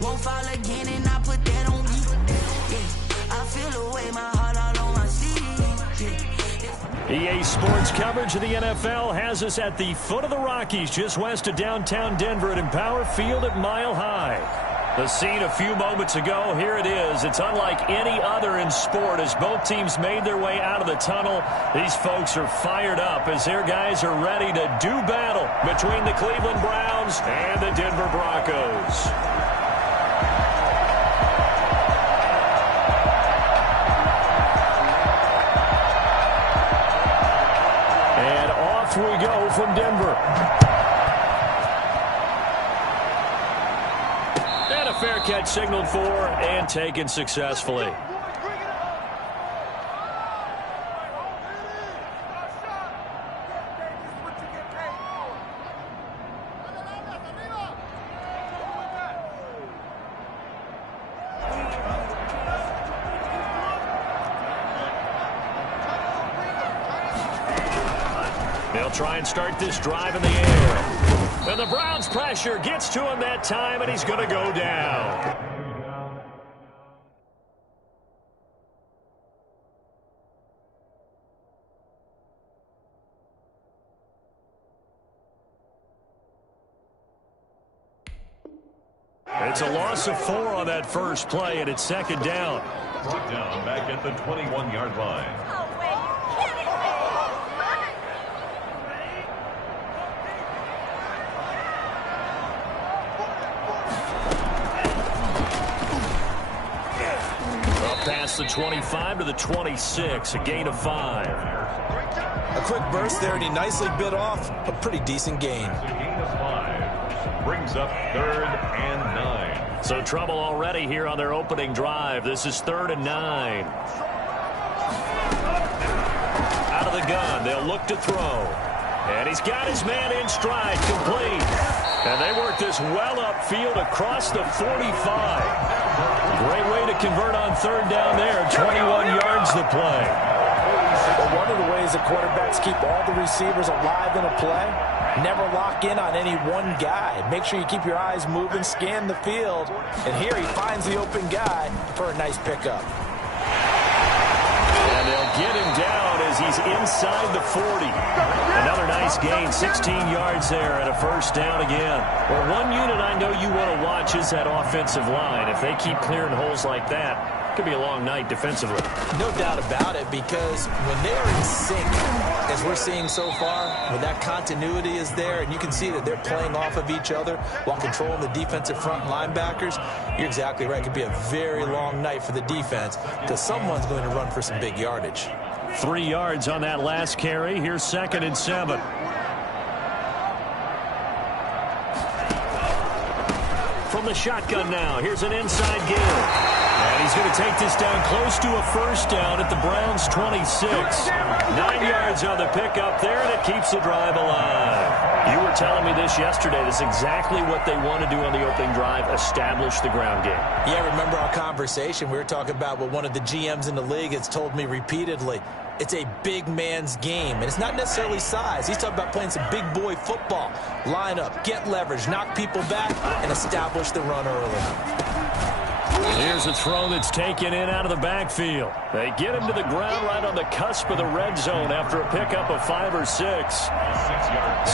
Won't fall again, and I put that on me. Yeah, I feel the way, my heart all on my sleeve. Yeah. EA Sports coverage of the NFL has us at the foot of the Rockies, just west of downtown Denver at Empower Field at Mile High. The scene a few moments ago, here it is. It's unlike any other in sport as both teams made their way out of the tunnel. These folks are fired up as their guys are ready to do battle between the Cleveland Browns and the Denver Broncos. And off we go from Denver. Fair catch signaled for and taken successfully. They'll try and start this drive in the air. And the Browns' pressure gets to him that time, and he's going to go down. It's a loss of 4 on that first play, and it's second down. Brought down back at the 21-yard line. Past the 25 to the 26, a gain of 5. A quick burst there, and he nicely bit off a pretty decent gain. A gain of 5 brings up 3rd and 9. So trouble already here on their opening drive. This is 3rd and 9. Out of the gun, they'll look to throw. And he's got his man in stride, complete. And they work this well upfield across the 45. Great way to convert on 3rd down there. 21 yards to play. Well, one of the ways the quarterbacks keep all the receivers alive in a play, never lock in on any one guy. Make sure you keep your eyes moving, scan the field. And here he finds the open guy for a nice pickup. And they'll get him down as he's inside the 40. Another nice gain, 16 yards there and a first down again. Well, one unit I know you want to watch is that offensive line. If they keep clearing holes like that, it could be a long night defensively. No doubt about it, because when they're in sync, as we're seeing so far, when that continuity is there, and you can see that they're playing off of each other while controlling the defensive front linebackers, you're exactly right. It could be a very long night for the defense because someone's going to run for some big yardage. 3 yards on that last carry. Here's 2nd and 7. From the shotgun now, here's an inside give. And he's going to take this down close to a first down at the Browns' 26. 9 yards on the pickup there, and it keeps the drive alive. You were telling me this yesterday. This is exactly what they want to do on the opening drive, establish the ground game. Yeah, remember our conversation? We were talking about what one of the GMs in the league has told me repeatedly. It's a big man's game, and it's not necessarily size. He's talking about playing some big boy football. Line up, get leverage, knock people back, and establish the run early. Here's a throw that's taken in out of the backfield. They get him to the ground right on the cusp of the red zone after a pickup of 5 or 6.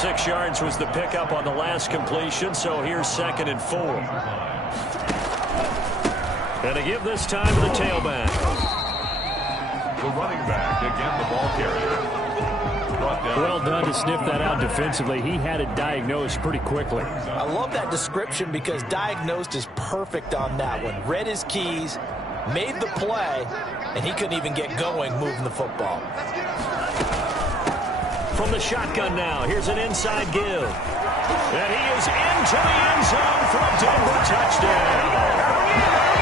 6 yards was the pickup on the last completion, so here's 2nd and 4. And to give this time to the tailback. The running back, again the ball carrier. Well done to sniff that out defensively. He had it diagnosed pretty quickly. I love that description because diagnosed is perfect on that one. Read his keys, made the play, and he couldn't even get going moving the football. From the shotgun now, here's an inside give. And he is into the end zone for a Denver touchdown.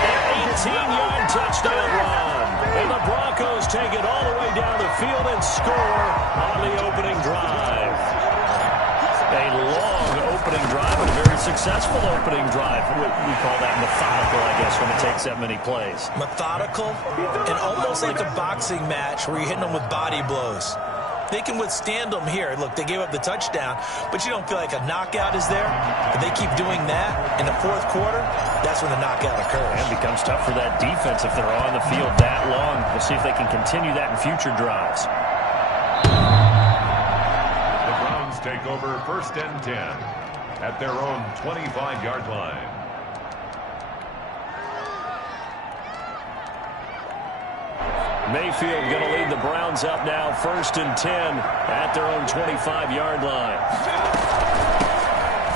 An 18-yard touchdown run. And the Broncos take it all the way down the field and score on the opening drive. A long opening drive and a very successful opening drive. We call that methodical, I guess, when it takes that many plays. Methodical and almost like a boxing match where you're hitting them with body blows. They can withstand them here. Look, they gave up the touchdown, but you don't feel like a knockout is there. But they keep doing that in the fourth quarter, that's when the knockout occurs. And it becomes tough for that defense if they're on the field that long. We'll see if they can continue that in future drives. The Browns take over 1st and 10 at their own 25-yard line. Mayfield going to lead the Browns up now, 1st and 10 at their own 25-yard line.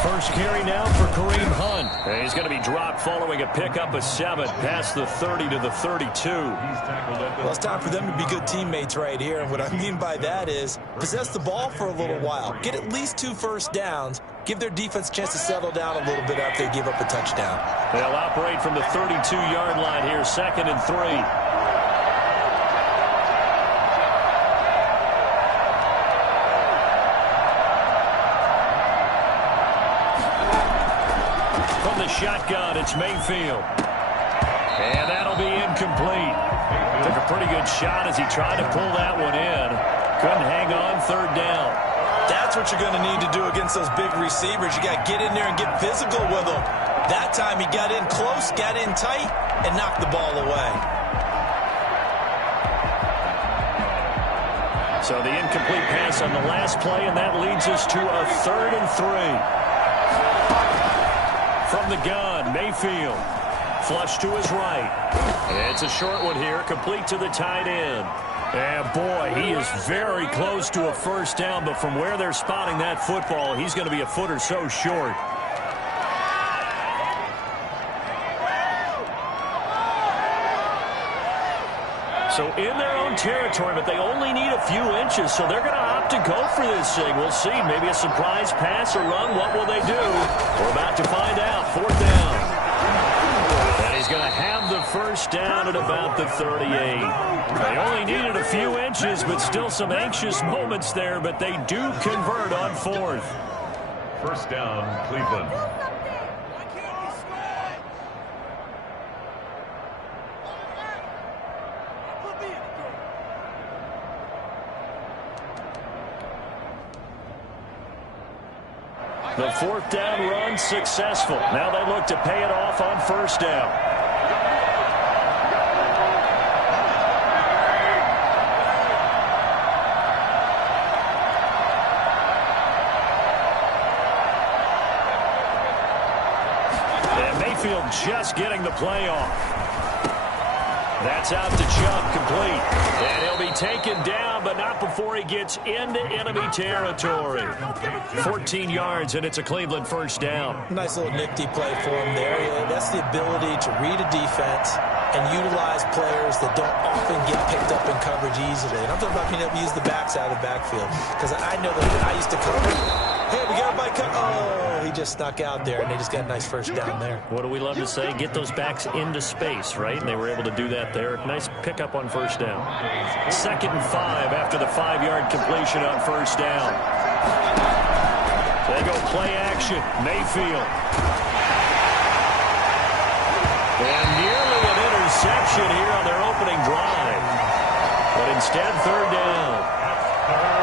First carry now for Kareem Hunt. And he's going to be dropped following a pickup of 7 past the 30 to the 32. Well, it's time for them to be good teammates right here. And what I mean by that is possess the ball for a little while. Get at least 2 first downs. Give their defense a chance to settle down a little bit after they give up a touchdown. They'll operate from the 32-yard line here, 2nd and 3. Shotgun, it's Mayfield. And that'll be incomplete. Took a pretty good shot as he tried to pull that one in. Couldn't hang on, 3rd down. That's what you're going to need to do against those big receivers. You got to get in there and get physical with them. That time he got in close, got in tight, and knocked the ball away. So the incomplete pass on the last play, and that leads us to a 3rd and 3. From the gun, Mayfield. Flush to his right. It's a short one here, complete to the tight end. And boy, he is very close to a first down, but from where they're spotting that football, he's going to be a foot or so short. So in their own territory, but they only need a few inches, so they're going to opt to go for this thing. We'll see. Maybe a surprise pass or run. What will they do? We're about to find out. 4th down. And he's going to have the first down at about the 38. They only needed a few inches, but still some anxious moments there, but they do convert on 4th. 1st down, Cleveland. The 4th down run successful. Now they look to pay it off on 1st down. And Mayfield just getting the play off. That's out to Chubb, complete. And he'll be taken down, but not before he gets into enemy territory. 14 yards, and it's a Cleveland first down. Nice little nifty play for him there. That's the ability to read a defense and utilize players that don't often get picked up in coverage easily. And I'm talking about being able to use the backs out of the backfield. Because I know that when I used to cover, hey, we got my cut. Oh, he just snuck out there, and they just got a nice first down there. What do we love to say? Get those backs into space, right? And they were able to do that there. Nice pickup on 1st down. 2nd and 5 after the 5-yard completion on 1st down. They go play action. Mayfield. And nearly an interception here on their opening drive. But instead, 3rd down.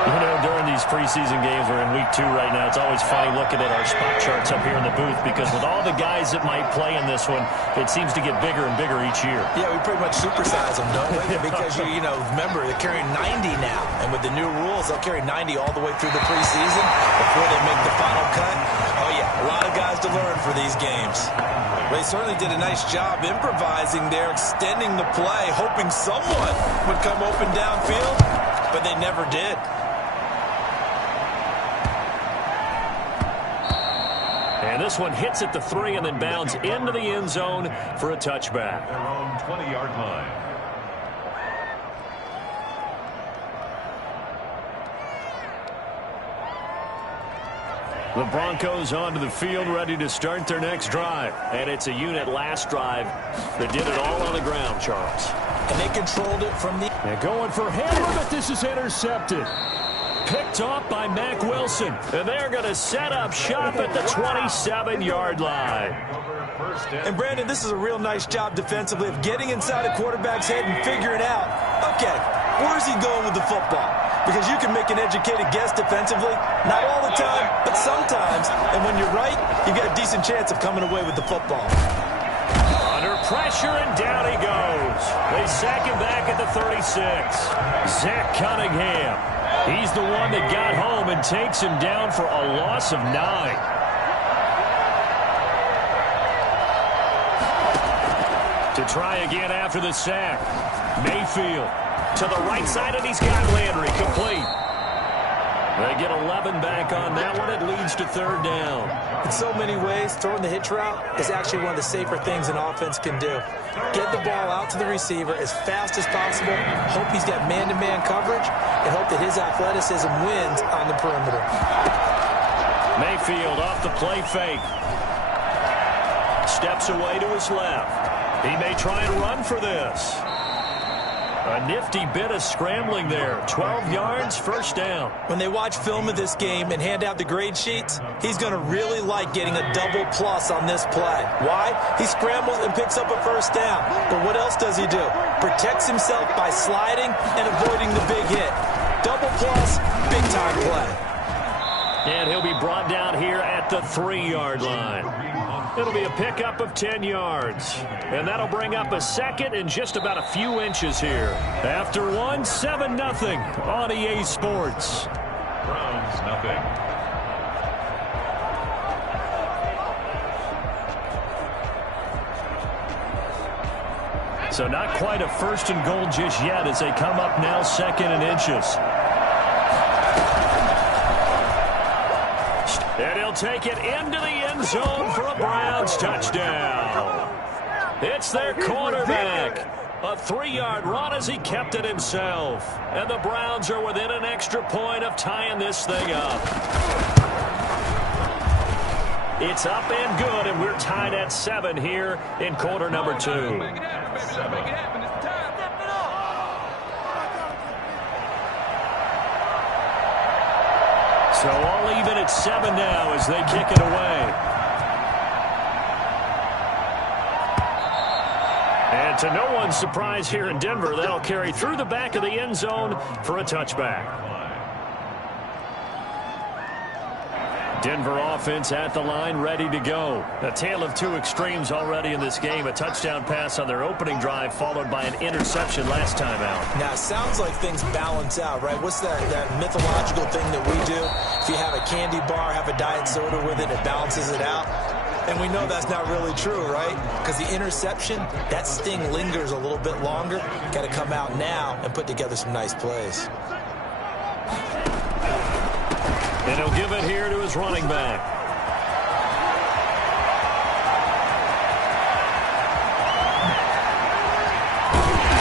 You know, during these preseason games, we're in week 2 right now, it's always funny looking at our spot charts up here in the booth because with all the guys that might play in this one, it seems to get bigger and bigger each year. Yeah, we pretty much supersize them, don't we? Because, you know, remember, they're carrying 90 now. And with the new rules, they'll carry 90 all the way through the preseason before they make the final cut. Oh, yeah, a lot of guys to learn for these games. They certainly did a nice job improvising there, extending the play, hoping someone would come open downfield, but they never did. And this one hits at the 3 and then bounds into the end zone for a touchback. Their own 20-yard line. The Broncos onto the field, ready to start their next drive. And it's a unit last drive that did it all on the ground, Charles. And they controlled it from the... They're going for Hamler, but this is intercepted. Picked off by Mack Wilson. And they're going to set up shop at the 27-yard line. And, Brandon, this is a real nice job defensively of getting inside a quarterback's head and figuring out, okay, where's he going with the football? because you can make an educated guess defensively. Not all the time, but sometimes. And when you're right, you get a decent chance of coming away with the football. Under pressure, and down he goes. They sack him back at the 36. Zach Cunningham. He's the one that got home and takes him down for a loss of 9. To try again after the sack. Mayfield to the right side, and he's got Landry complete. They get 11 back on that one. It leads to 3rd down. In so many ways, throwing the hitch route is actually one of the safer things an offense can do. Get the ball out to the receiver as fast as possible, hope he's got man-to-man coverage, and hope that his athleticism wins on the perimeter. Mayfield off the play fake. Steps away to his left. He may try and run for this. A nifty bit of scrambling there. 12 yards, 1st down. When they watch film of this game and hand out the grade sheets, he's going to really like getting a double plus on this play. Why? He scrambles and picks up a 1st down. But what else does he do? Protects himself by sliding and avoiding the big hit. Double plus, big-time play. And he'll be brought down here at the 3-yard line. It'll be a pickup of 10 yards. And that'll bring up a 2nd and just about a few inches here. After 1, 7-0 on EA Sports. Browns, nothing. So not quite a 1st and goal just yet as they come up now 2nd and inches. And he'll take it into the end zone for a Browns touchdown. It's their quarterback. A 3-yard run as he kept it himself. And the Browns are within an extra point of tying this thing up. It's up and good, and we're tied at 7 here in quarter number 2. 7. So all even at 7 now as they kick it away. And to no one's surprise here in Denver, that'll carry through the back of the end zone for a touchback. Denver offense at the line, ready to go. A tale of two extremes already in this game. A touchdown pass on their opening drive, followed by an interception last time out. Now, it sounds like things balance out, right? What's that mythological thing that we do? If you have a candy bar, have a diet soda with it, it balances it out. And we know that's not really true, right? Because the interception, that sting lingers a little bit longer. Got to come out now and put together some nice plays. And he'll give it here to his running back.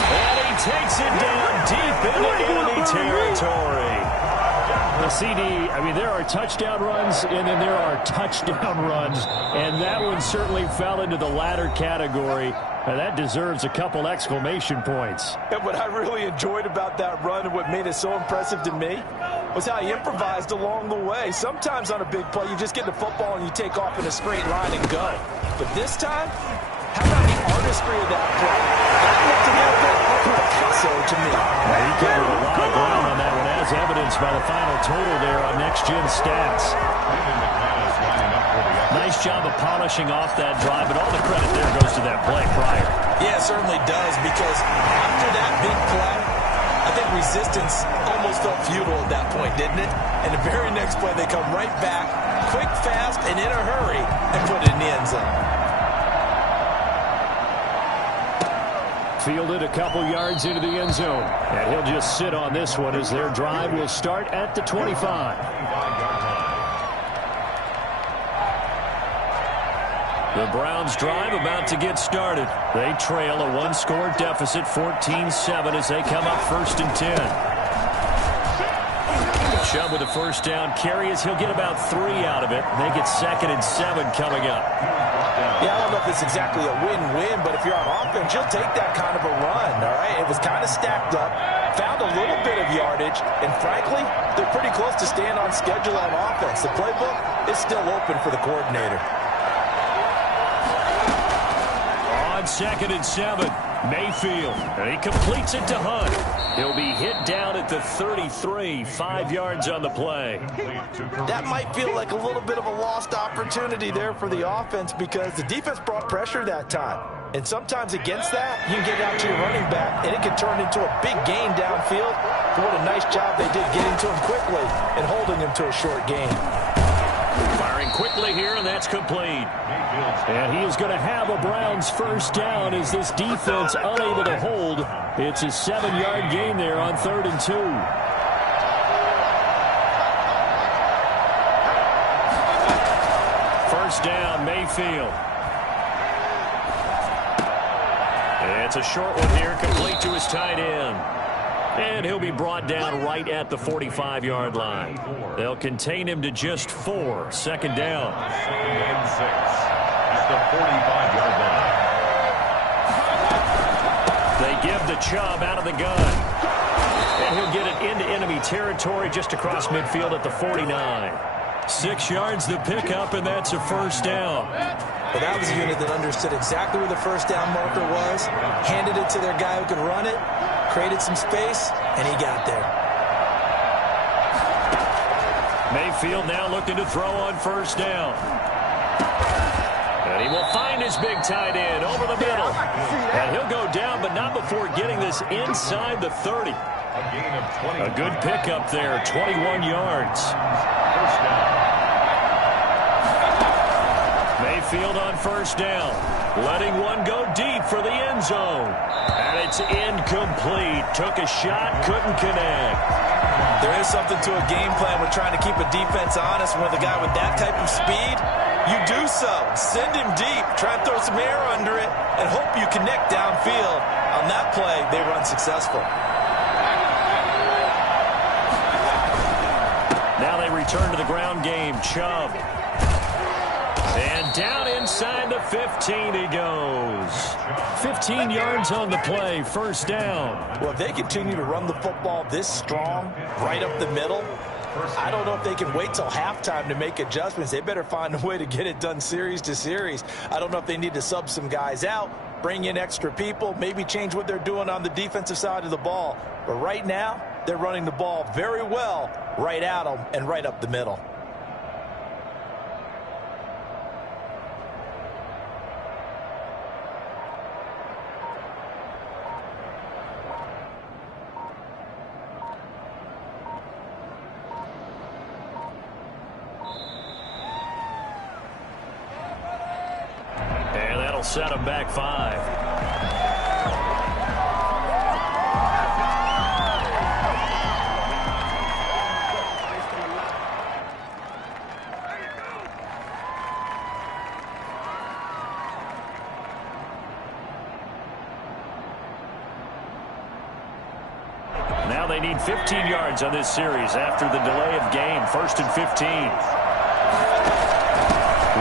And he takes it down deep into enemy territory. The CD, I mean, there are touchdown runs, and then there are touchdown runs. And that one certainly fell into the latter category. And that deserves a couple exclamation points. And what I really enjoyed about that run and what made it so impressive to me was how he improvised along the way. Sometimes on a big play, you just get the football and you take off in a straight line and go. But this time, how about the artistry of that play? That looked a little bit like Picasso to me. He covered a lot of ground on that one, as evidenced by the final total there on Next Gen Stats. Nice job of polishing off that drive, but all the credit there goes to that play prior. Yeah, it certainly does, because after that big play, I think resistance almost felt futile at that point, didn't it? And the very next play, they come right back, quick, fast, and in a hurry, and put it in the end zone. Fielded a couple yards into the end zone, and he'll just sit on this one as their drive will start at the 25. The Browns drive about to get started. They trail a one-score deficit, 14-7, as they come up 1st and 10. Chubb with a first down carry as he'll get about 3 out of it. They get 2nd and 7 coming up. Yeah, I don't know if it's exactly a win-win, but if you're on offense, you'll take that kind of a run, all right? It was kind of stacked up, found a little bit of yardage, and frankly, they're pretty close to staying on schedule on offense. The playbook is still open for the coordinator. On 2nd and 7. Mayfield, and he completes it to Hunt. He'll be hit down at the 33, 5 yards on the play. That might feel like a little bit of a lost opportunity there for the offense because the defense brought pressure that time. And sometimes against that, you can get out to your running back, and it can turn into a big gain downfield. But what a nice job they did getting to him quickly and holding him to a short gain. Firing quickly here, and that's complete. And he is going to have a Browns first down as this defense unable to hold. It's a 7-yard gain there on 3rd and 2. First down, Mayfield. It's a short one here, complete to his tight end. And he'll be brought down right at the 45-yard line. They'll contain him to just 4. Second down. 2nd and 6 at the 45-yard line. They give the Chubb out of the gun. And he'll get it into enemy territory just across midfield at the 49. 6 yards the pickup, and that's a first down. Well, that was a unit that understood exactly where the first down marker was, handed it to their guy who could run it, created some space, and he got there. Mayfield now looking to throw on first down. And he will find his big tight end over the middle. And he'll go down, but not before getting this inside the 30. A gain of 20. A good pickup there, 21 yards. First down. Mayfield on first down, letting one go deep for the end zone. And it's incomplete. Took a shot, couldn't connect. There is something to a game plan with trying to keep a defense honest with a guy with that type of speed. You do so. Send him deep. Try and throw some air under it and hope you connect downfield. On that play, they run successful. Now they return to the ground game. Chubb. And down inside the 15 he goes. 15 yards on the play, first down. Well, if they continue to run the football this strong, right up the middle, I don't know if they can wait till halftime to make adjustments. They better find a way to get it done series to series. I don't know if they need to sub some guys out, bring in extra people, maybe change what they're doing on the defensive side of the ball. But right now, they're running the ball very well right at them and right up the middle. Set him back 5. Now they need 15 yards on this series after the delay of game. 1st and 15.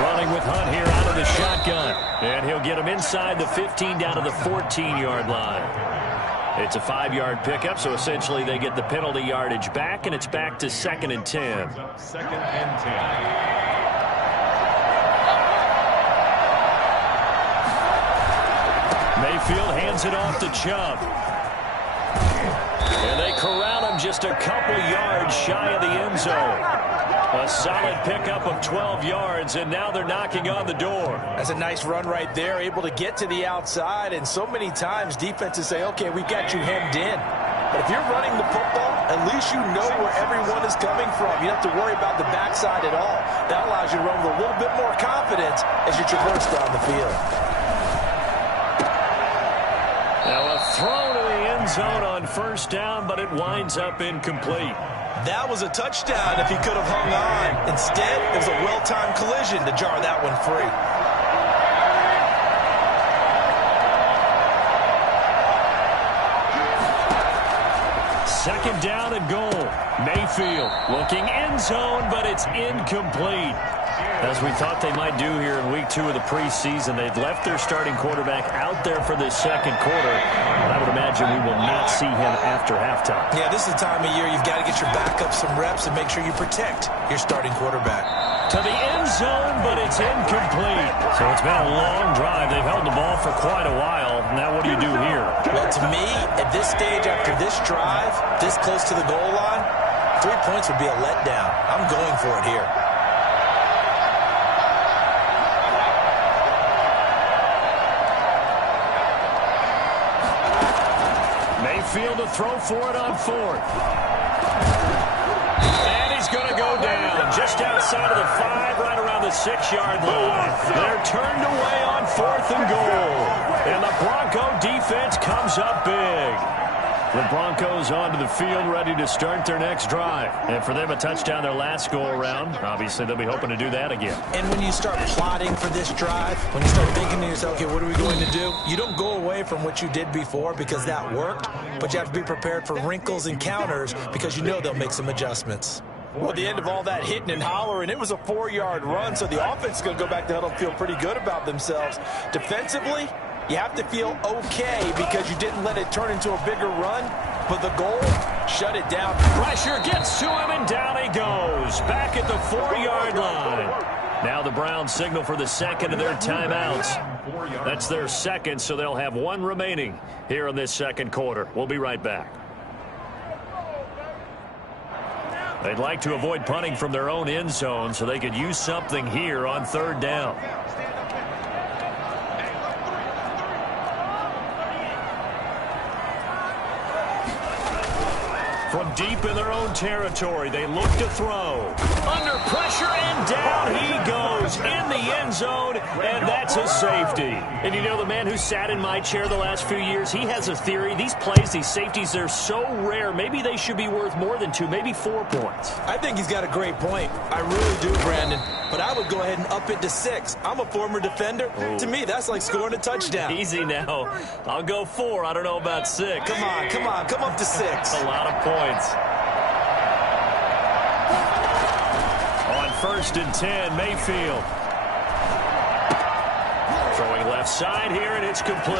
Running with Hunt here out of the shotgun. And he'll get him inside the 15 down to the 14-yard line. It's a 5-yard pickup, so essentially they get the penalty yardage back, and it's back to 2nd and 10. 2nd and 10. Mayfield hands it off to Chubb. And they corral him just a couple yards shy of the end zone. A solid pickup of 12 yards, and now they're knocking on the door. That's a nice run right there, able to get to the outside, and so many times defenses say, okay, we got you hemmed in. But if you're running the football, at least you know where everyone is coming from. You don't have to worry about the backside at all. That allows you to run with a little bit more confidence as you traverse down the field. Now a throw to the end zone on first down, but it winds up incomplete. That was a touchdown if he could have hung on. Instead, it was a well-timed collision to jar that one free. Second down and goal. Mayfield looking end zone, but it's incomplete. As we thought they might do here in week 2 of the preseason, they've left their starting quarterback out there for this second quarter. And I would imagine we will not see him after halftime. Yeah, this is the time of year you've got to get your backup some reps and make sure you protect your starting quarterback. To the end zone, but it's incomplete. So it's been a long drive. They've held the ball for quite a while. Now what do you do here? Well, to me, at this stage after this drive, this close to the goal line, 3 points would be a letdown. I'm going for it here. Mayfield to throw for it on fourth. And he's going to go down just outside of the 5, right around the 6-yard line. They're turned away on 4th and goal. And the Bronco defense comes up big. The Broncos onto the field ready to start their next drive. And for them, a touchdown their last go-around. Obviously, they'll be hoping to do that again. And when you start plotting for this drive, when you start thinking to yourself, okay, what are we going to do? You don't go away from what you did before because that worked, but you have to be prepared for wrinkles and counters because you know they'll make some adjustments. Well, at the end of all that hitting and hollering, it was a 4-yard run, so the offense is going to go back to huddle and feel pretty good about themselves. Defensively, you have to feel okay because you didn't let it turn into a bigger run, but the goal, shut it down. Pressure gets to him, and down he goes. Back at the 4-yard line. Now the Browns signal for the second of their timeouts. That's their second, so they'll have 1 remaining here in this second quarter. We'll be right back. They'd like to avoid punting from their own end zone so they could use something here on 3rd down. From deep in their own territory, they look to throw. Under pressure, and down he goes in the end zone, and that's a safety. And you know, the man who sat in my chair the last few years, he has a theory. These plays, these safeties, they're so rare. Maybe they should be worth more than 2, maybe 4 points. I think he's got a great point. I really do, Brandon. But I would go ahead and up it to 6. I'm a former defender. Ooh. To me, that's like scoring a touchdown. Easy now. I'll go 4. I don't know about 6. Come on, come on. Come up to 6. That's a lot of points. On 1st and 10, Mayfield. Throwing left side here, and it's complete.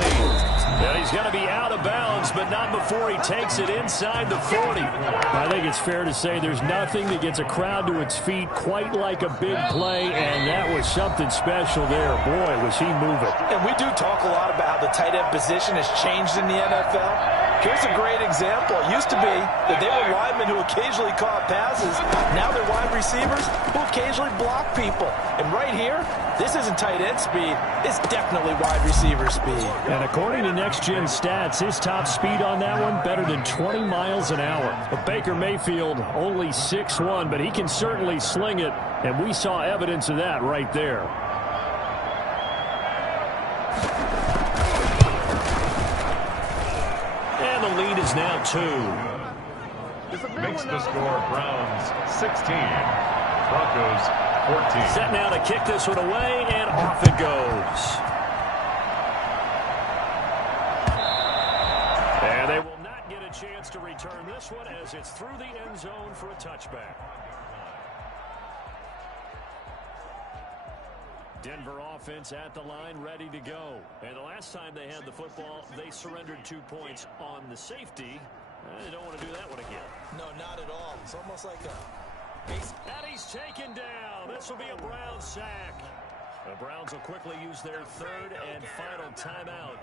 Now he's going to be out of bounds, but not before he takes it inside the 40. I think it's fair to say there's nothing that gets a crowd to its feet quite like a big play, and that was something special there. Boy, was he moving. And we do talk a lot about how the tight end position has changed in the NFL. Here's a great example. It used to be that they were linemen who occasionally caught passes. Now they're wide receivers who occasionally block people. And right here, this isn't tight end speed. It's definitely wide receiver speed. And according to Next Gen Stats, his top speed on that one, better than 20 miles an hour. But Baker Mayfield, only 6'1", but he can certainly sling it, and we saw evidence of that right there. And the lead is now 2. Makes the score Browns 16, Broncos 14. Set now to kick this one away, and off it goes. And they will not get a chance to return this one as it's through the end zone for a touchback. Denver offense at the line, ready to go. And the last time they had the football, they surrendered 2 points on the safety. They don't want to do that one again. No, not at all. It's almost like a... And he's taken down. This will be a Browns sack. The Browns will quickly use their 3rd and final timeout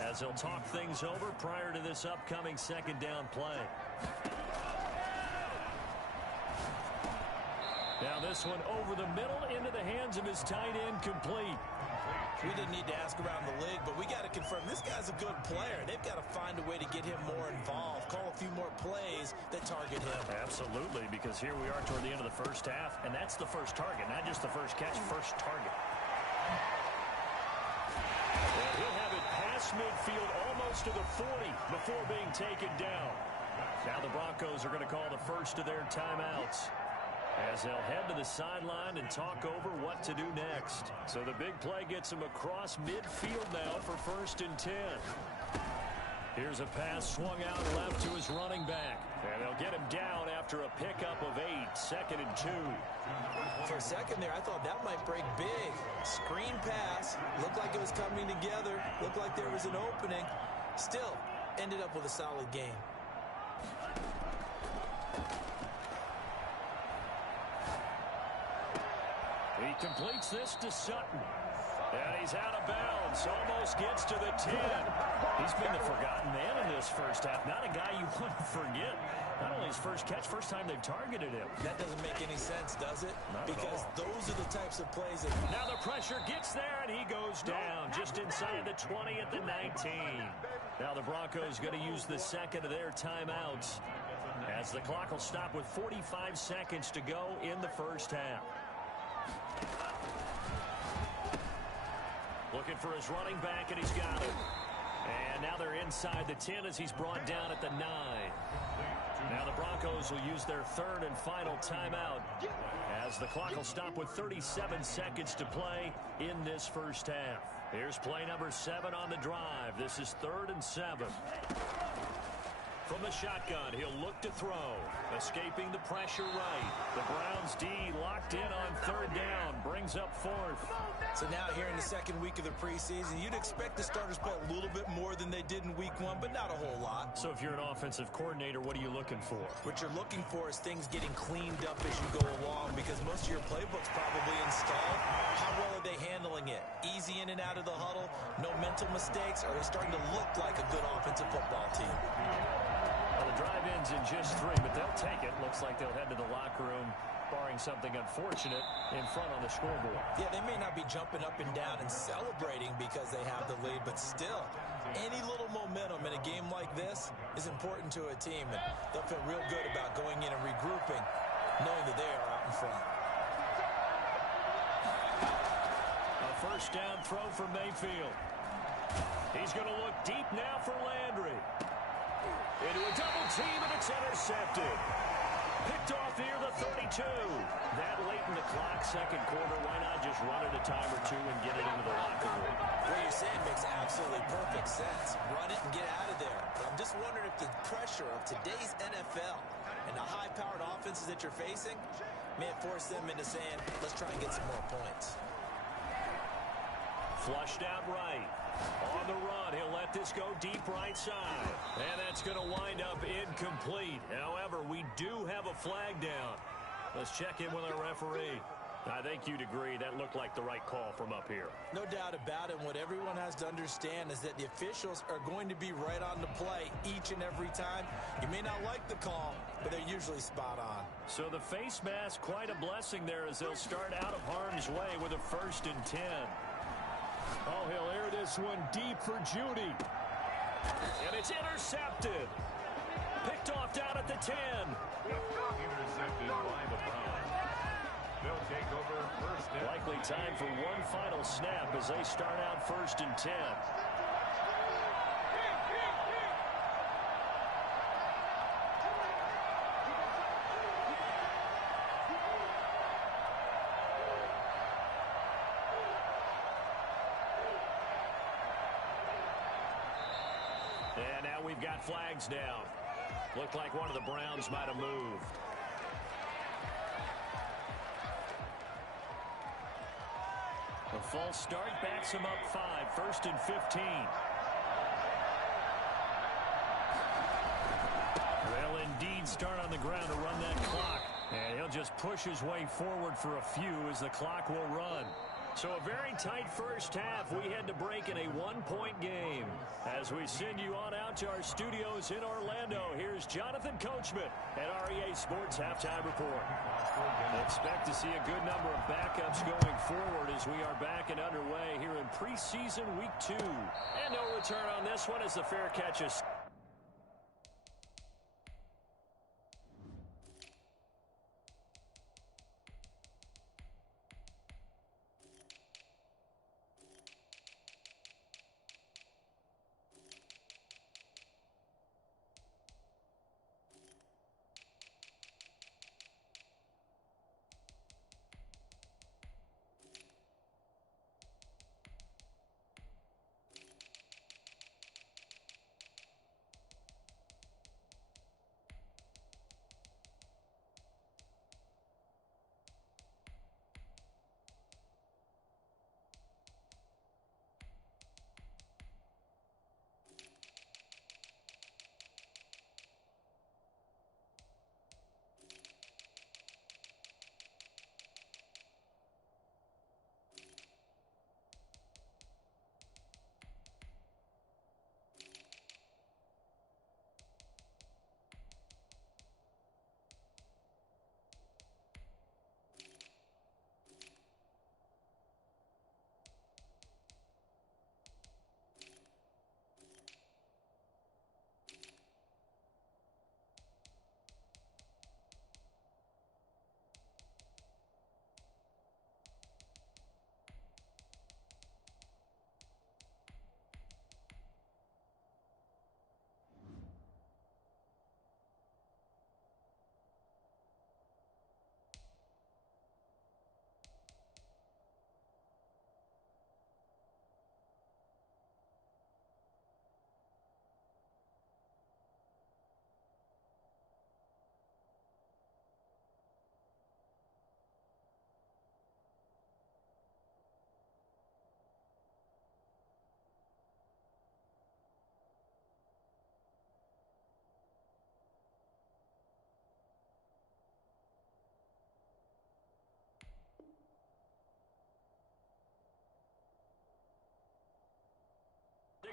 as they'll talk things over prior to this upcoming 2nd down play. Now this one over the middle into the hands of his tight end, complete. We didn't need to ask around the league, but we got to confirm this guy's a good player. They've got to find a way to get him more involved, call a few more plays that target him. Absolutely, because here we are toward the end of the first half, and that's the first target, not just the first catch, first target. And he'll have it past midfield almost to the 40 before being taken down. Now the Broncos are going to call the first of their timeouts as they'll head to the sideline and talk over what to do next. So the big play gets him across midfield now for 1st and 10. Here's a pass swung out left to his running back. And they'll get him down after a pickup of 8, 2nd and 2. For a second there, I thought that might break big. Screen pass. Looked like it was coming together. Looked like there was an opening. Still, ended up with a solid game. Completes this to Sutton. And he's out of bounds. Almost gets to the 10. He's been the forgotten man in this first half. Not a guy you want to forget. Not only his first catch, first time they've targeted him. That doesn't make any sense, does it? Not because those are the types of plays that... Now the pressure gets there, and he goes down just inside the 20 at the 19. Now the Broncos going to use the second of their timeouts as the clock will stop with 45 seconds to go in the first half. Looking for his running back, and he's got it. And now they're inside the 10 as he's brought down at the 9. Now the Broncos will use their third and final timeout as the clock will stop with 37 seconds to play in this first half. Here's play number 7 on the drive. This is 3rd and 7. From the shotgun, he'll look to throw. Escaping the pressure right. The Browns D locked in on 3rd down. Brings up 4th. So now here in the second week of the preseason, you'd expect the starters play a little bit more than they did in week 1, but not a whole lot. So if you're an offensive coordinator, what are you looking for? What you're looking for is things getting cleaned up as you go along, because most of your playbook's probably installed. How well are they handling it? Easy in and out of the huddle? No mental mistakes? Or are they starting to look like a good offensive football team? Well, the drive ends in just 3, but they'll take it. Looks like they'll head to the locker room, barring something unfortunate, in front on the scoreboard. Yeah, they may not be jumping up and down and celebrating because they have the lead, but still, any little momentum in a game like this is important to a team, and they'll feel real good about going in and regrouping, knowing that they are out in front. A first down throw for Mayfield. He's going to look deep now for Landry. Into a double team, and it's intercepted. Picked off near the 32. That late in the clock, second quarter, why not just run it a time or two and get it into the locker room? What you're saying makes absolutely perfect sense. Run it and get out of there. But I'm just wondering if the pressure of today's NFL and the high-powered offenses that you're facing may have forced them into saying, let's try and get some more points. Flushed out right. On the run, he'll let this go deep right side. And that's going to wind up incomplete. However, we do have a flag down. Let's check in with our referee. I think you'd agree that looked like the right call from up here. No doubt about it. What everyone has to understand is that the officials are going to be right on the play each and every time. You may not like the call, but they're usually spot on. So the face mask, quite a blessing there as they'll start out of harm's way with a 1st and 10. Oh, he'll air this one deep for Judy. And it's intercepted. Picked off down at the 10. Intercepted by the Browns. They'll take over 1st and... Likely time for one final snap as they start out 1st and 10. And now we've got flags down. Looked like one of the Browns might have moved. A false start backs him up 5. 1st and 15. They'll indeed start on the ground to run that clock. And he'll just push his way forward for a few as the clock will run. So a very tight first half. We had to break in a one-point game. As we send you on out to our studios in Orlando, here's Jonathan Coachman at REA Sports Halftime Report. Expect to see a good number of backups going forward as we are back and underway here in preseason week 2. And no return on this one as the fair catch is...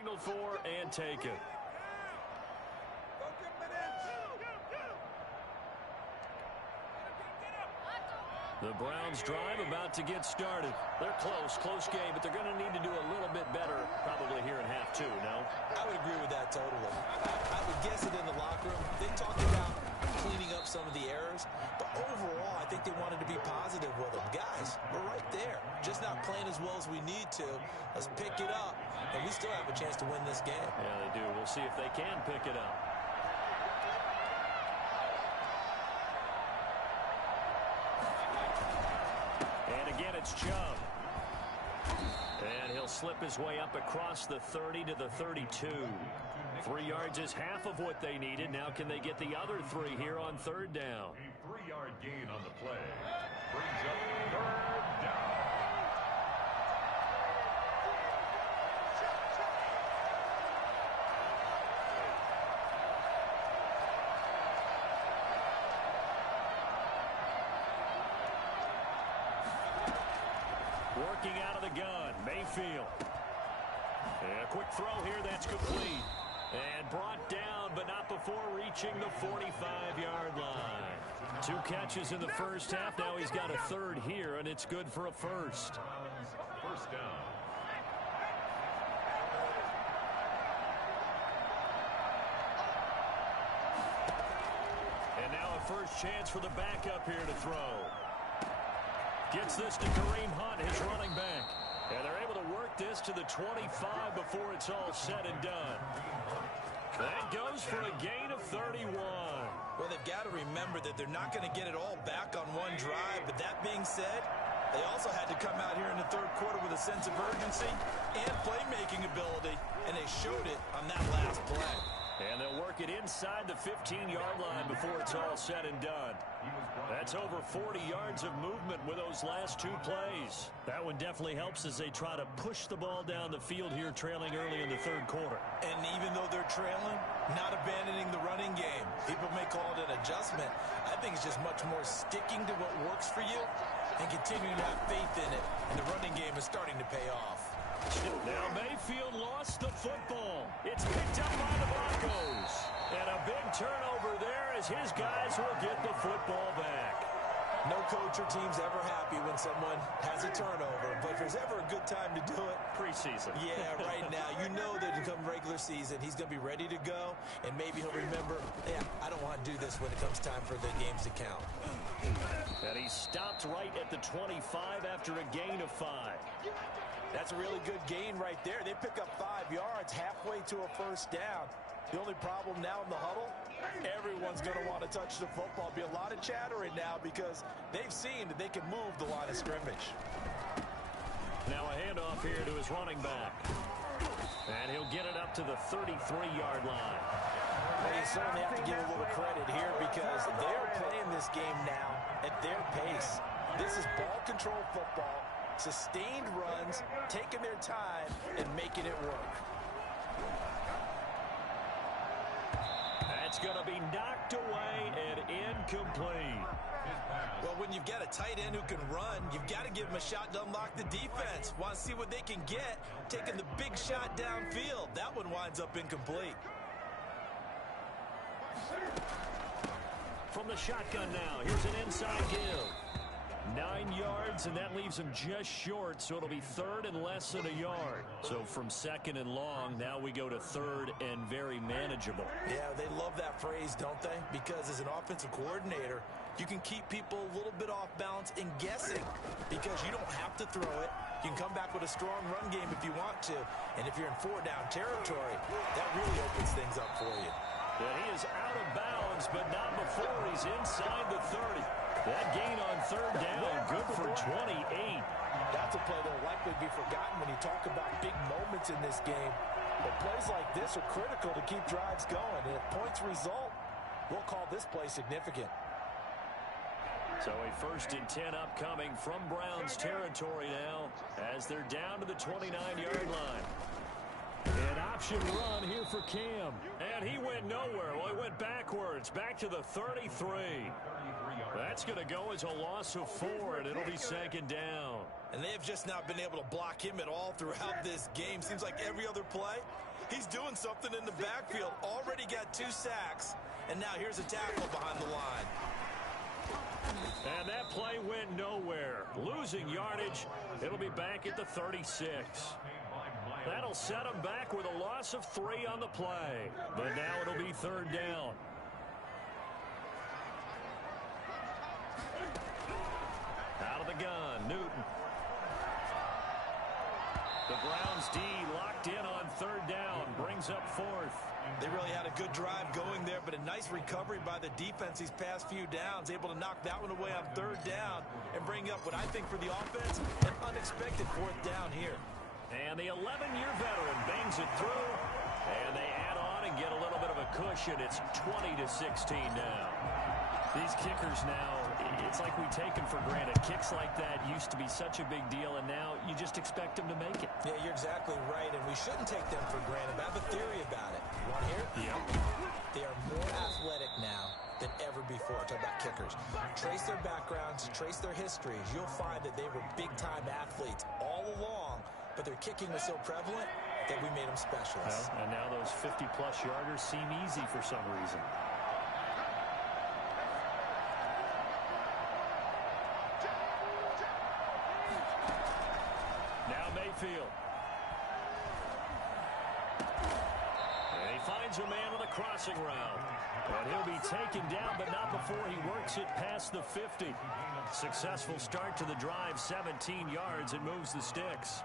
signaled for and taken. The Browns drive about to get started. They're close game, but they're going to need to do a little bit better probably here in half 2, no? I would agree with that totally. I would guess it in the locker room. They talked about cleaning up some of the errors, but overall, I think they wanted to be positive with them. Guys, we're right there. Just not playing as well as we need to. Let's pick it up, and we still have a chance to win this game. Yeah, they do. We'll see if they can pick it up. It's Chubb. And he'll slip his way up across the 30 to the 32. 3 yards is half of what they needed. Now can they get the other 3 here on 3rd down? A 3-yard gain on the play. Brings up 3rd down. Working out of the gun, Mayfield. And a quick throw here, that's complete. And brought down, but not before reaching the 45-yard line. 2 catches in the first half. Now he's got a 3rd here, and it's good for a first. First down. And now a first chance for the backup here to throw. Gets this to Kareem Hunt, his running back. And they're able to work this to the 25 before it's all said and done. That goes for a gain of 31. Well, they've got to remember that they're not going to get it all back on one drive. But that being said, they also had to come out here in the 3rd quarter with a sense of urgency and playmaking ability. And they showed it on that last play. And they'll work it inside the 15-yard line before it's all said and done. That's over 40 yards of movement with those last 2 plays. That one definitely helps as they try to push the ball down the field here, trailing early in the 3rd quarter. And even though they're trailing, not abandoning the running game. People may call it an adjustment. I think it's just much more sticking to what works for you and continuing to have faith in it. And the running game is starting to pay off. Now Mayfield lost the football. It's picked up by the Broncos. And a big turnover there as his guys will get the football back. No coach or team's ever happy when someone has a turnover, but if there's ever a good time to do it, preseason. Yeah, right now. You know that come regular season, he's going to be ready to go, and maybe he'll remember, yeah, I don't want to do this when it comes time for the games to count. And he stopped right at the 25 after a gain of 5. That's a really good gain right there. They pick up 5 yards halfway to a first down. The only problem now in the huddle, everyone's going to want to touch the football. Be a lot of chattering now because they've seen that they can move the line of scrimmage. Now a handoff here to his running back. And he'll get it up to the 33-yard line. Well, you certainly have to give a little credit here because they're playing this game now at their pace. This is ball control football, sustained runs, taking their time, and making it work. That's going to be knocked away and incomplete. Well, when you've got a tight end who can run, you've got to give him a shot to unlock the defense. Want to see what they can get, taking the big shot downfield. That one winds up incomplete. From the shotgun now, here's an inside give. 9 yards, and that leaves him just short, so it'll be 3rd and less than a yard. So from 2nd and long, now we go to 3rd and very manageable. Yeah, they love that phrase, don't they? Because as an offensive coordinator, you can keep people a little bit off balance and guessing because you don't have to throw it. You can come back with a strong run game if you want to. And if you're in 4-down territory, that really opens things up for you. And he is out of bounds, but not before he's inside the 30. That gain on 3rd down, good for 28. That's a play that will likely be forgotten when you talk about big moments in this game. But plays like this are critical to keep drives going. And if points result, we'll call this play significant. So a 1st and 10 upcoming from Browns territory now as they're down to the 29-yard line. An option run here for Cam. And he went nowhere. Well, he went backwards, back to the 33. That's going to go as a loss of 4, and it'll be second down. And they have just not been able to block him at all throughout this game. Seems like every other play, he's doing something in the backfield. Already got 2 sacks, and now here's a tackle behind the line. And that play went nowhere. Losing yardage, it'll be back at the 36. That'll set him back with a loss of 3 on the play. But now it'll be third down. Out of the gun, Newton. The Browns D locked in on third down, brings up 4th. They really had a good drive going there, but a nice recovery by the defense these past few downs, able to knock that one away on third down and bring up what I think for the offense, an unexpected 4th down here. And the 11-year veteran bangs it through, and they add on and get a little bit of a cushion. It's 20-16 now. These kickers now, it's like we take them for granted. Kicks like that used to be such a big deal, and now you just expect them to make it. Yeah, you're exactly right, and we shouldn't take them for granted. I have a theory about it. You want to hear it? Yeah. They are more athletic now than ever before. Talk about kickers. Trace their backgrounds, trace their histories. You'll find that they were big-time athletes all along, but their kicking was so prevalent that we made them specialists. Well, and now those 50-plus yarders seem easy for some reason. Now Mayfield. And he finds a man on the crossing route. And he'll be taken down, but not before he works it past the 50. Successful start to the drive, 17 yards, and moves the sticks.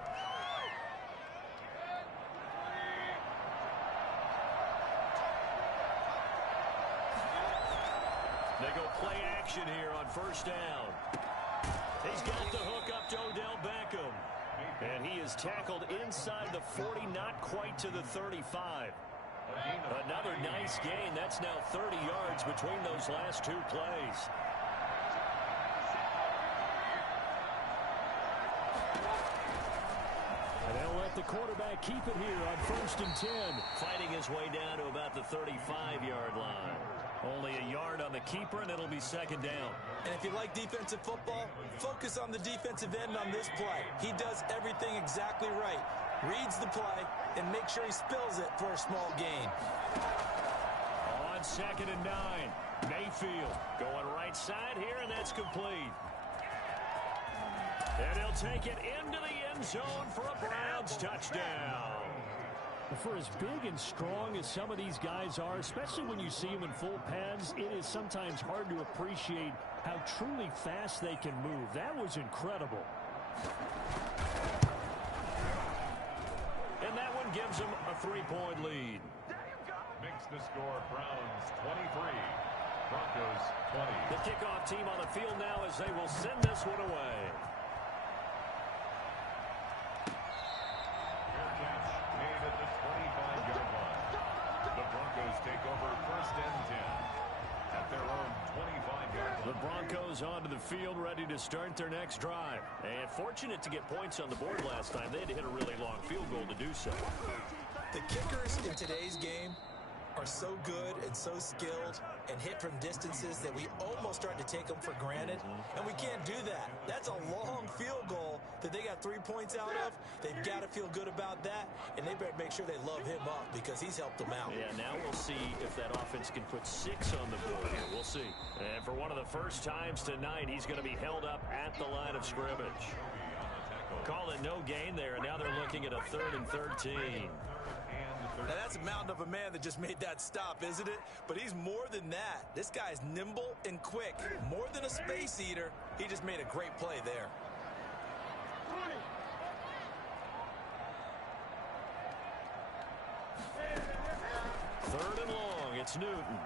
They go play action here on first down. He's got the hook up to Odell Beckham. And he is tackled inside the 40, not quite to the 35. Another nice gain. That's now 30 yards between those last 2 plays. And they'll let the quarterback keep it here on 1st and 10. Fighting his way down to about the 35-yard line. Only a yard on the keeper, and it'll be second down. And if you like defensive football, focus on the defensive end on this play. He does everything exactly right. Reads the play and makes sure he spills it for a small gain. On 2nd and 9, Mayfield going right side here, and that's complete. And he'll take it into the end zone for a Browns touchdown. For as big and strong as some of these guys are, especially when you see them in full pads, it is sometimes hard to appreciate how truly fast they can move. That was incredible. And that one gives them a 3-point lead. Makes the score Browns 23, Broncos 20. The kickoff team on the field now as they will send this one away. At the 25-yard line. The Broncos take over 1st and 10 at their own 25-yard line. The Broncos onto the field, ready to start their next drive. And fortunate to get points on the board last time. They had to hit a really long field goal to do so. The kickers in today's game are so good and so skilled and hit from distances that we almost start to take them for granted, and we can't do that. That's a long field goal that they got 3 points out of. They've got to feel good about that, and they better make sure they love him up because he's helped them out. Yeah, now we'll see if that offense can put 6 on the board. We'll see. And for one of the first times tonight, he's going to be held up at the line of scrimmage. Call it no gain there, and now they're looking at a 3rd and 13. Now, that's a mountain of a man that just made that stop, isn't it? But he's more than that. This guy's nimble and quick. More than a space eater. He just made a great play there. Third and long. It's Newton.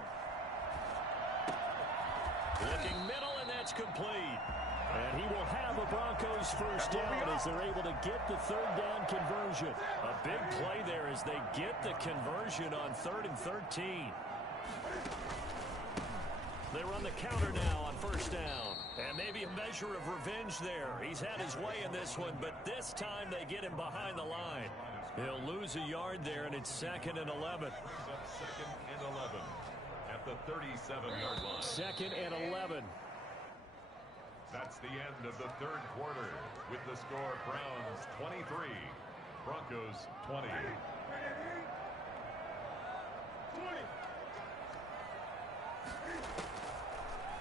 Looking middle, and that's complete. And he will have a Broncos first down as they're able to get the 3rd down conversion. A big play there as they get the conversion on 3rd and 13. They run the counter now on 1st down. And maybe a measure of revenge there. He's had his way in this one, but this time they get him behind the line. He'll lose a yard there, and it's 2nd and 11. 2nd and 11 at the 37-yard line. 2nd and 11. That's the end of the third quarter with the score Browns 23, Broncos 20.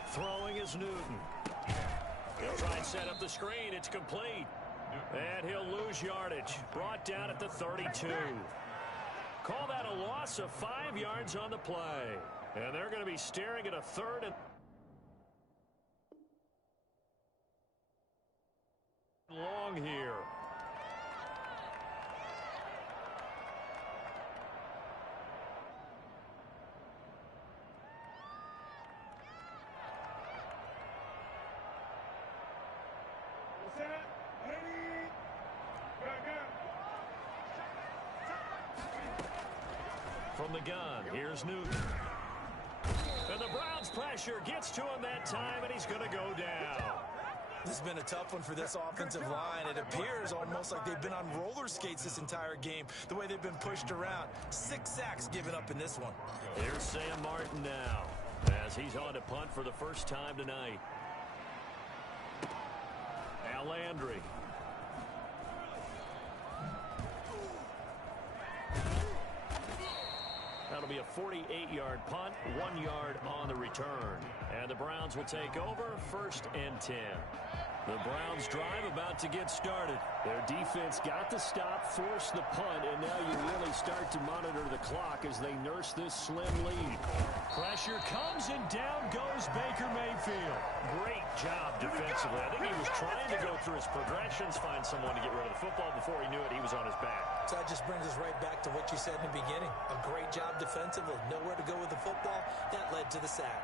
Throwing is Newton. He'll try and set up the screen. It's complete. And he'll lose yardage. Brought down at the 32. Call that a loss of 5 yards on the play. And they're going to be staring at a third and long here. From the gun, here's Newton. And the Browns pressure gets to him that time, and he's going to go down. This has been a tough one for this offensive line. It appears almost like they've been on roller skates this entire game, the way they've been pushed around. 6 sacks given up in this one. Here's Sam Martin now, as he's on to punt for the first time tonight. Al Landry. That'll be a 48-yard punt, 1 yard on the return. And the Browns will take over, 1st and 10. The Browns drive about to get started. Their defense got the stop, forced the punt, and now you really start to monitor the clock as they nurse this slim lead. Pressure comes, and down goes Baker Mayfield. Great job defensively. I think he was trying to go through his progressions, find someone to get rid of the football. Before he knew it, he was on his back. So that just brings us right back to what you said in the beginning. A great job defensively. Nowhere to go with the football. That led to the sack.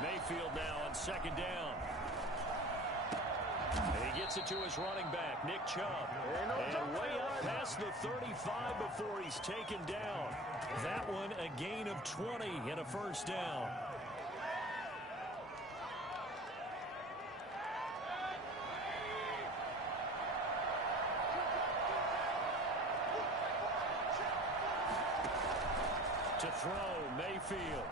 Mayfield now on 2nd down. And he gets it to his running back, Nick Chubb. And way up past the 35 before he's taken down. That one a gain of 20 and a 1st down. To throw, Mayfield.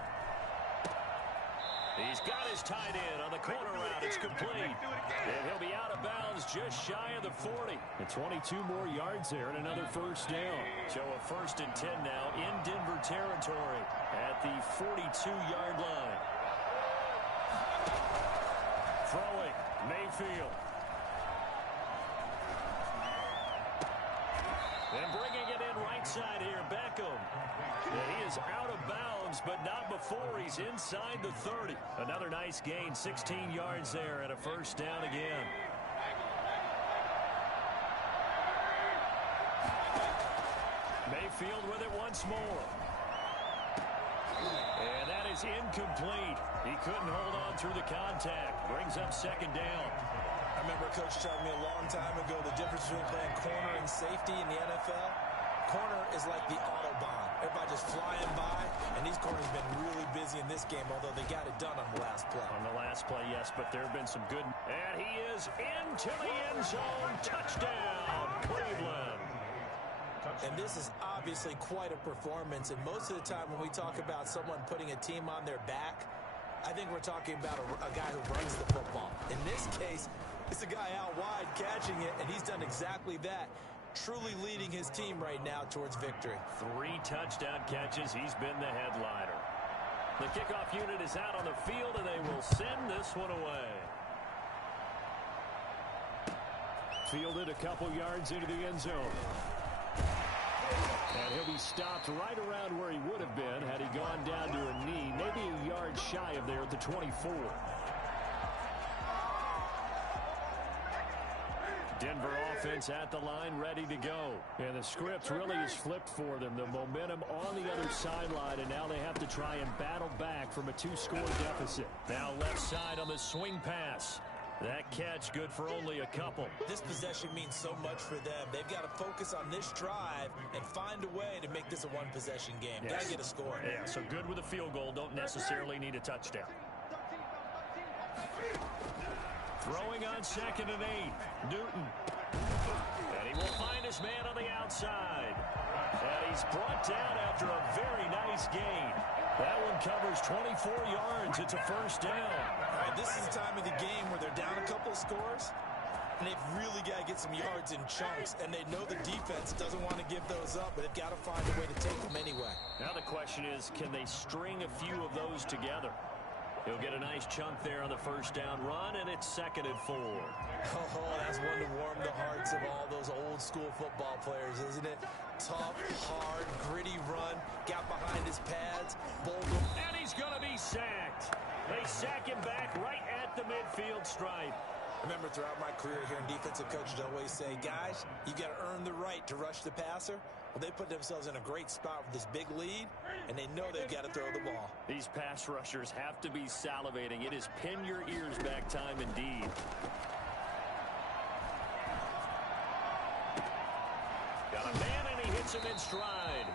He's got his tight end on the corner route. It's complete. And he'll be out of bounds just shy of the 40. And 22 more yards there and another 1st down. So a 1st and 10 now in Denver territory at the 42-yard line. Throwing, Mayfield. And bringing it in right side here, Beckham. And he is out of bounds, but not before he's inside the 30. Another nice gain, 16 yards there and a 1st down again. Mayfield with it once more. And that is incomplete. He couldn't hold on through the contact. Brings up 2nd down. I remember Coach telling me a long time ago the difference between playing corner and safety in the NFL. Corner is like the Autobahn. Everybody just flying by, and these corners have been really busy in this game, although they got it done on the last play. On the last play, yes, but there have been some good. And he is into the end zone. Touchdown, Cleveland. And this is obviously quite a performance, and most of the time when we talk about someone putting a team on their back, I think we're talking about a guy who runs the football. In this case, it's a guy out wide catching it, and he's done exactly that. Truly leading his team right now towards victory. 3 touchdown catches. He's been the headliner. The kickoff unit is out on the field, and they will send this one away. Fielded a couple yards into the end zone. And he'll be stopped right around where he would have been had he gone down to a knee, maybe a yard shy of there at the 24. Denver offense at the line, ready to go. And the script really is flipped for them. The momentum on the other sideline, and now they have to try and battle back from a 2-score deficit. Now left side on the swing pass. That catch good for only a couple. This possession means so much for them. They've got to focus on this drive and find a way to make this a one-possession game. Yes. Got to get a score. Yeah, so good with a field goal. Don't necessarily need a touchdown. Throwing on 2nd and 8. Newton. And he will find his man on the outside. And he's brought down after a very nice gain. That one covers 24 yards. It's a first down. All right, this is the time of the game where they're down a couple of scores, and they've really got to get some yards in chunks, and they know the defense doesn't want to give those up, but they've got to find a way to take them anyway. Now the question is, can they string a few of those together? He'll get a nice chunk there on the first down run, and it's 2nd and 4. Oh, that's one to warm the hearts of all those old-school football players, isn't it? Tough, hard, gritty run, got behind his pads, bowled him. And he's going to be sacked. They sack him back right at the midfield stripe. Remember, throughout my career here in defensive coaches always say, guys, you got to earn the right to rush the passer. Well, they put themselves in a great spot with this big lead, and they know they've got to throw the ball. These pass rushers have to be salivating. It is pin your ears back time indeed. Got a man, and he hits him in stride.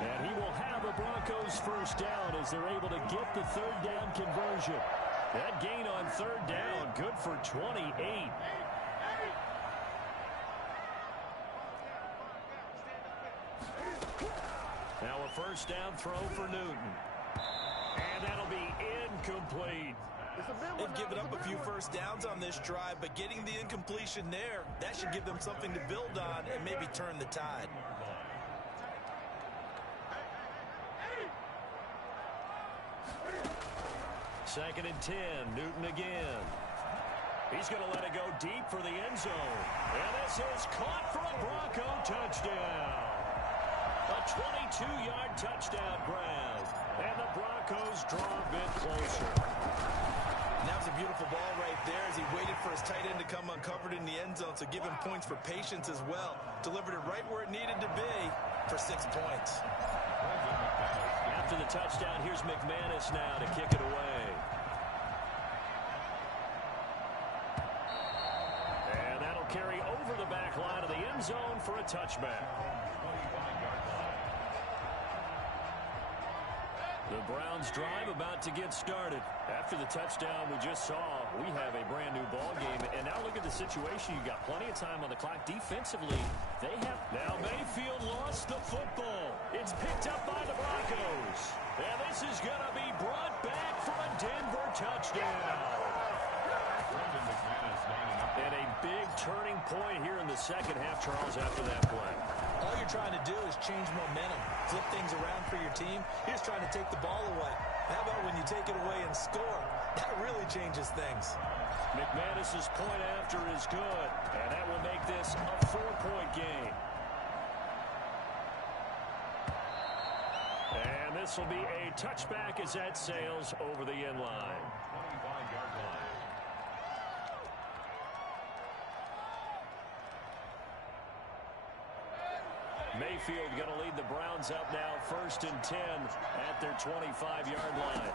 And he will have a Broncos first down as they're able to get the 3rd down conversion. That gain on 3rd down, good for 28. Now a first down throw for Newton. And that'll be incomplete. They've given up a few first downs on this drive, but getting the incompletion there, that should give them something to build on and maybe turn the tide. Second and 10, Newton again. He's going to let it go deep for the end zone. And this is caught for a Bronco touchdown. A 22-yard touchdown grab. And the Broncos draw a bit closer. And that was a beautiful ball right there as he waited for his tight end to come uncovered in the end zone, so give him points for patience as well. Delivered it right where it needed to be for 6 points. After the touchdown, here's McManus now to kick it away. And that'll carry over the back line of the end zone for a touchback. The Browns drive about to get started. After the touchdown we just saw, we have a brand new ball game. And now look at the situation. You've got plenty of time on the clock. Defensively, they have... Now Mayfield lost the football. It's picked up by the Broncos. And this is going to be brought back for a Denver touchdown. And a big turning point here in the second half, Charles, after that play. All you're trying to do is change momentum, flip things around for your team. You're just trying to take the ball away. How about when you take it away and score? That really changes things. McManus's point after is good, and that will make this a 4-point game. And this will be a touchback as that sails over the end line. 25-yard line. Mayfield going to lead the Browns up now, 1st and 10 at their 25-yard line.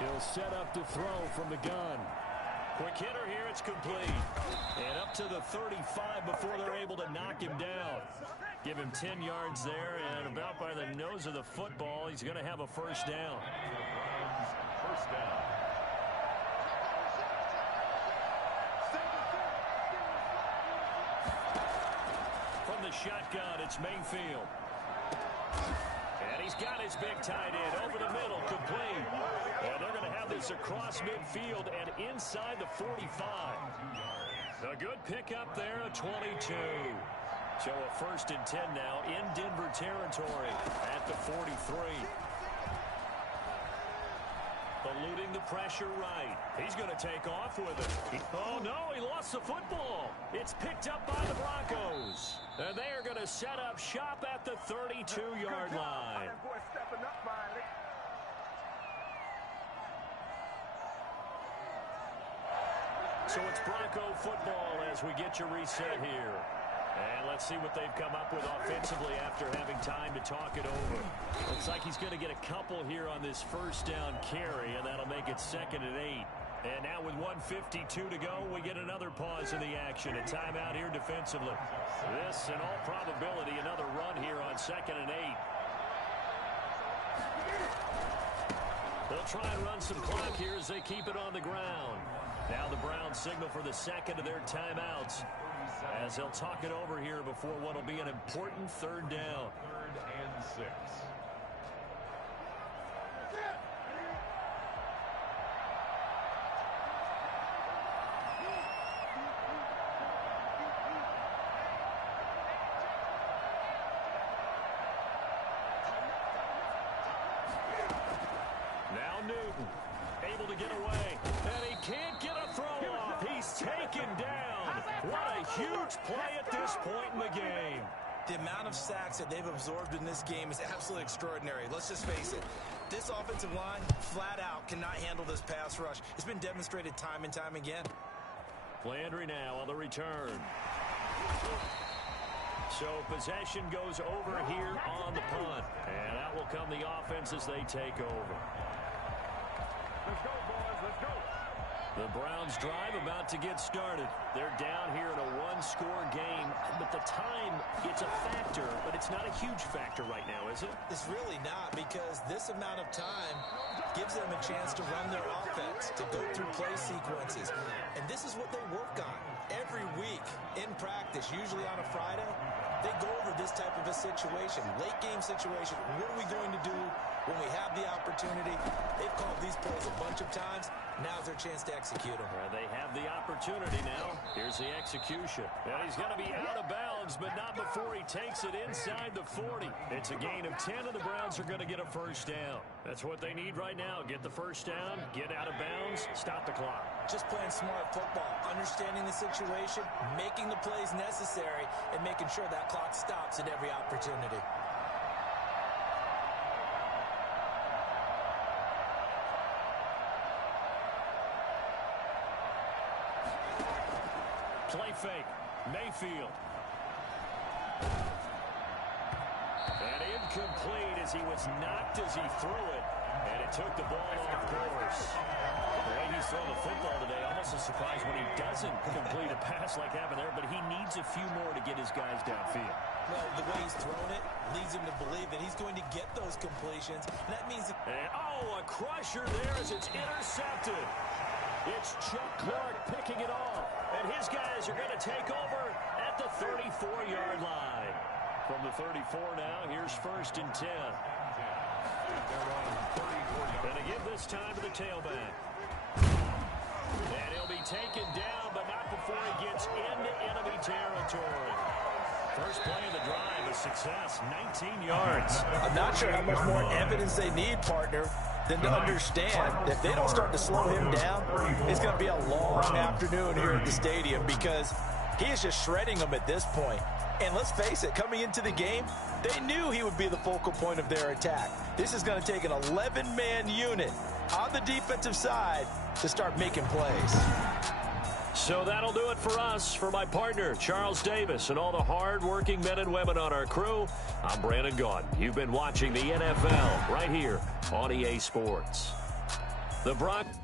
He'll set up to throw from the gun. Quick hitter here, it's complete. And up to the 35 before they're able to knock him down. Give him 10 yards there, and about by the nose of the football, he's going to have a first down. First down. From the shotgun, it's Mayfield. And he's got his big tight end over the middle, complete. And they're going to have this across midfield and inside the 45. A good pickup there, a 22. So a 1st and 10 now in Denver territory at the 43. Eluding the pressure right. He's going to take off with it. Oh, no, he lost the football. It's picked up by the Broncos. And they are going to set up shop at the 32-yard line. So it's Bronco football as we get you reset here. And let's see what they've come up with offensively after having time to talk it over. Looks like he's going to get a couple here on this first down carry, and that'll make it 2nd and 8. And now with 1:52 to go, we get another pause in the action. A timeout here defensively. This, in all probability, another run here on 2nd and 8. They'll try and run some clock here as they keep it on the ground. Now the Browns signal for the second of their timeouts as they'll talk it over here before what will be an important 3rd down. 3rd and 6. Now Newton able to get away, and he can't get a throw off. He's taken down. What a huge play at this point in the game. The amount of sacks that they've absorbed in this game is absolutely extraordinary. Let's just face it. This offensive line, flat out, cannot handle this pass rush. It's been demonstrated time and time again. Landry now on the return. So possession goes over here on the punt. And out will come the offense as they take over. Let's go, boys. Let's go. The Browns drive about to get started. They're down here in a one-score game, but the time, it's a factor, but it's not a huge factor right now, is it? It's really not, because this amount of time gives them a chance to run their offense, to go through play sequences. And this is what they work on every week in practice, usually on a Friday. They go over this type of a situation, late game situation. What are we going to do when we have the opportunity? They've called these plays a bunch of times. Now's their chance to execute them. Well, they have the opportunity now. Here's the execution. And he's going to be out of bounds, but not before he takes it inside the 40. It's a gain of 10, and the Browns are going to get a first down. That's what they need right now. Get the first down, get out of bounds, stop the clock. Just playing smart football, understanding the situation, making the plays necessary, and making sure that clock stops at every opportunity. Play fake. Mayfield. And incomplete as he was knocked as he threw it. And it took the ball off course. The way he's thrown the football today, almost a surprise when he doesn't complete a pass like happened there, but he needs a few more to get his guys downfield. Well, the way he's thrown it leads him to believe that he's going to get those completions. And that means... And, oh, a crusher there as it's intercepted. It's Chuck Clark picking it off. And his guys are going to take over at the 34-yard line. From the 34 now, here's 1st and 10. And again this time to the tailback. And he'll be taken down, but not before he gets into enemy territory. First play of the drive, a success, 19 yards. I'm not sure how much more evidence they need, partner, than to understand if they don't start to slow him down, it's going to be a long afternoon here at the stadium, because he is just shredding them at this point. And let's face it, coming into the game, they knew he would be the focal point of their attack. This is going to take an 11-man unit on the defensive side to start making plays. So that'll do it for us. For my partner, Charles Davis, and all the hard-working men and women on our crew, I'm Brandon Gaudin. You've been watching the NFL right here on EA Sports. The Broncos.